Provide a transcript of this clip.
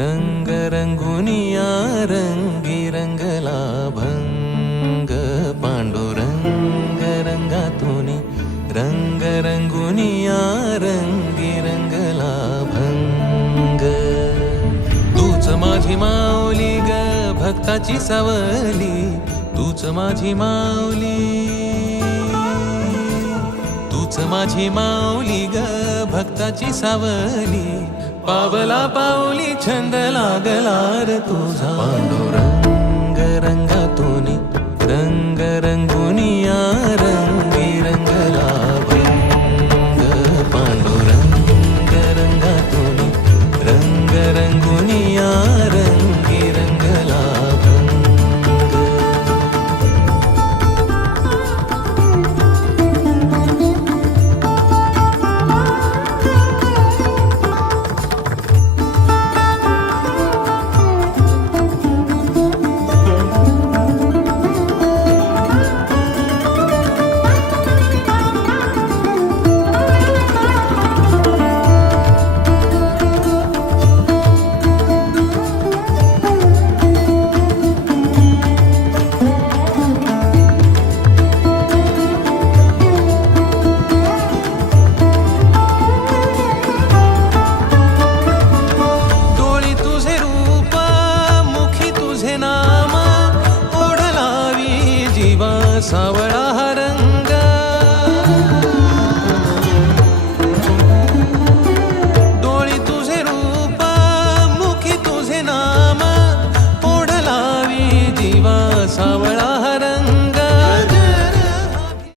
रंग रंगुनिया रंगी रंगला भंग पांडुरंग रंगातुनी रंग रंगुनिया रंगी रंगला भंग तूच माझी माऊली ग भक्ताची सावली तूच माझी माऊली तूच माझी माऊली ग भक्ताची सावली पावला पाऊली छंद लागला रे तुझा पांडुरंग रंगातुनी रंग रंगुनिया रंग